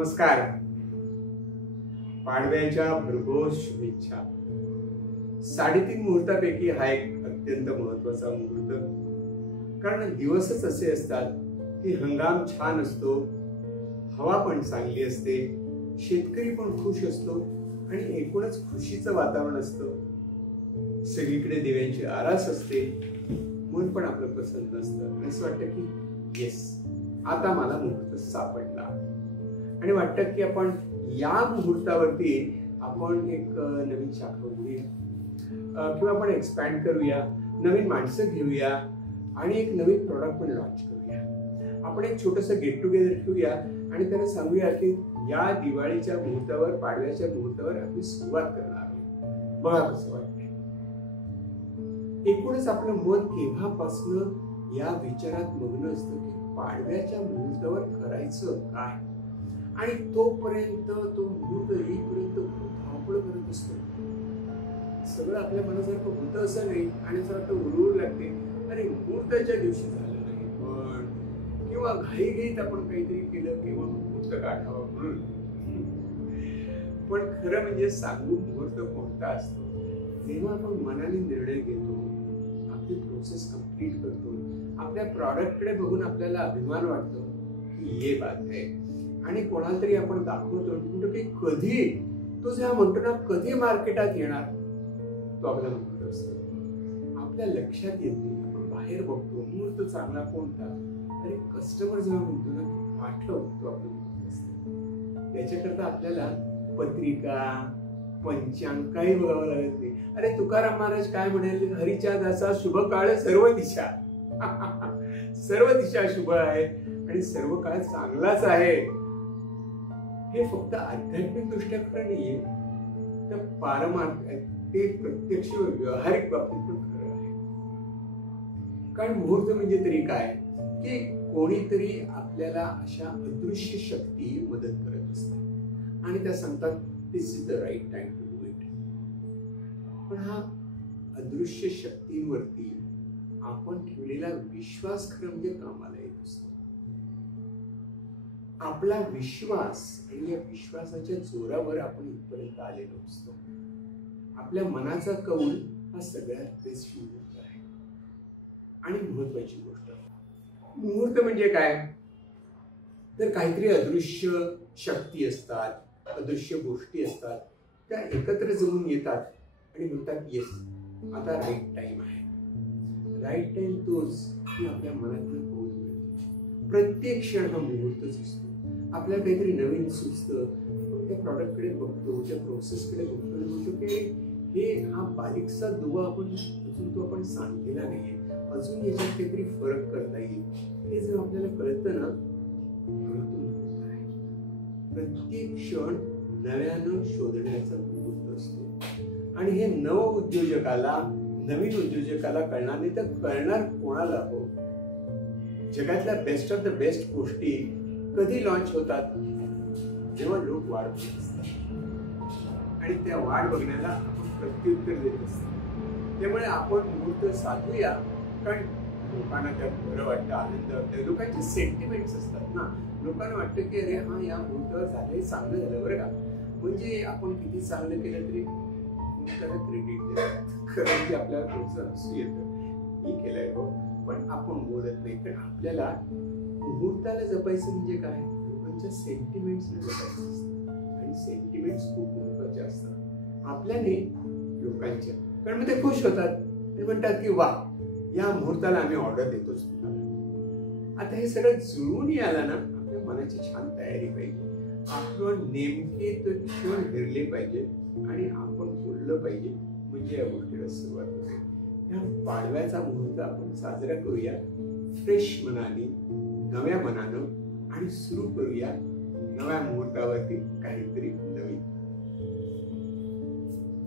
नमस्कार. पाडव्याच्या भरघोस शुभेच्छा. 3.5 मुहूर्तापैकी हा एक अत्यंत महत्वाचा मुहूर्त. कारण दिवसच असे असतात की हंगाम छान असतो, हवा पण चांगली असते, शेतकरी पण खुश असतो आणि एकूणच खुशीचं वातावरण असतं. सगळीकडे दिव्यांची आरास असते, मन पण आपलं प्रसन्न असतं. असं वाटतं की येस, आता मला मुहूर्त सापडला. आणि वाटतं की आपण या मुहूर्तावरती आपण एक नवीन शाखा उघडूया किंवा आपण एक्सपॅन्ड करूया, नवीन माणसं घेऊया आणि एक नवीन प्रॉडक्ट पण लॉन्च करूया. आपण एक छोटंसं गेट टुगेदर ठेवूया आणि त्यांना सांगूया की या दिवाळीच्या मुहूर्तावर, पाडव्याच्या मुहूर्तावर आपण सुरुवात करणार आहोत. बघा कसं वाटतंय. एकूणच आपलं मन केव्हापासून या विचारात मग्न असतं की पाडव्याच्या मुहूर्तावर करायचं काय, आणि तोपर्यंत तो मुहूर्त येईपर्यंत खूप धावपळ करत असतो. सगळं आपल्या मनासारखं होतं असं नाही आणि असं वाटतं उडवून लागते, अरे मुहूर्ताच्या दिवशी झालं नाही पण, किंवा घाईघाईत आपण काहीतरी केलं किंवा मुहूर्त काढावा म्हणून. पण खरं म्हणजे सांगू मुहूर्त कोणता असतो, जेव्हा आपण मनाने निर्णय घेतो, आपली प्रोसेस कंप्लीट करतो, आपल्या प्रॉडक्टकडे बघून आपल्याला अभिमान वाटतो की ये बात आहे, आणि कोणाला तरी आपण दाखवतो म्हणतो की कधी तो जेव्हा म्हणतो ना कधी मार्केटात येणार, तो आपला मुहूर्त असतो. आपल्या लक्षात येत नाही, आपण बाहेर बघतो मुहूर्त चांगला कोणता, अरे कस्टमर जेव्हा म्हणतो ना की पाठव, तो आपला मुहूर्त असतो. त्याच्याकरता आपल्याला पत्रिका, पंचांग काही बघावं लागत नाही. अरे तुकाराम महाराज काय म्हणाले, हरीच्या दासा शुभ काळ सर्व दिशा. सर्व दिशा शुभ आहे आणि सर्व काळ चांगलाच आहे. हे फक्त आध्यात्मिक दृष्ट्या खरं नाहीये, तर पारमार्थिक, ते प्रत्यक्ष व्यावहारिक बाबतीत पण खरं आहे. कारण मुहूर्त म्हणजे तरी काय, की कोणीतरी आपल्याला अशा अदृश्य शक्ती मदत करत असतात आणि त्या सांगतात this is the right time to do it. पण हा अदृश्य शक्तींवरती आपण ठेवलेला विश्वास खरं म्हणजे कामाला येत असतो. आपला विश्वास आणि या विश्वासाच्या जोरावर आपण इथपर्यंत आलेलो असतो. आपल्या मनाचा कौल हा सगळ्यात बेस्ट मुहूर्त आहे. आणि महत्वाची गोष्ट, मुहूर्त म्हणजे काय, तर काहीतरी अदृश्य शक्ती असतात, अदृश्य गोष्टी असतात, त्या एकत्र जमून येतात आणि म्हणतात येस, आता राईट टाइम आहे. राईट टाइम तोच की आपल्या मनातलं कौल मिळतो. प्रत्येक क्षण हा मुहूर्तच असतो. आपल्याला काहीतरी नवीन सुचतं, पण त्या प्रॉडक्टकडे बघतो, त्या प्रोसेसकडे बघतो आणि म्हणतो की हे हा बारीकसा दुवा अजून तो आपण सांगलेला नाहीये, अजून याच्यात काहीतरी फरक करता येईल. हे जर आपल्याला कळतं ना, प्रत्येक क्षण नव्यानं शोधण्याचा मुहूर्त असतो. आणि हे नवीन उद्योजकाला कळणार नाही तर कळणार कोणाला हो. जगातल्या बेस्ट ऑफ द बेस्ट गोष्टी कधी लॉन्च होतात, जेव्हा लोक वाट बघत असतात आणि त्या वाट बघण्याला आपण प्रत्युत्तर देत असतो. त्यामुळे आपण मुहूर्त साधूया, कारण लोकांना त्यात बरं वाटतं, आनंद वाटतं. लोकांचे सेंटिमेंट्स असतात ना, लोकांना वाटतं की अरे हा या मुहूर्तावर झालं, चांगलं झालं बरं का. म्हणजे आपण किती चांगलं केलं तरी त्याला क्रेडिट देतात. खरं म्हणजे आपल्याला थोडंसं हसू येतं, मी केलंय हो, पण आपण बोलत नाही. कारण आपल्याला मुहूर्ताला जपायचं म्हणजे काय, लोकांच्या सेंटिमेंट्सला जपायचं असतं. आणि सेंटिमेंट्स खूप महत्वाचे असतात आपल्याने लोकांच्या, कारण मग ते खुश होतात आणि म्हणतात की वा, या मुहूर्ताला आम्ही ऑर्डर देतोच तुम्हाला. आता हे सगळं जुळून यायला ना आपल्या मनाची छान तयारी पाहिजे. आपण नेमके तो क्षण फिरले पाहिजे आणि आपण बोललं पाहिजे, म्हणजे या गोष्टीला सुरुवात होते. त्या पाडव्याचा मुहूर्त आपण साजरा करूया फ्रेश मनाने, नव्या मनानं, आणि सुरू करूया नव्या मुहूर्तावरती काहीतरी नवीन.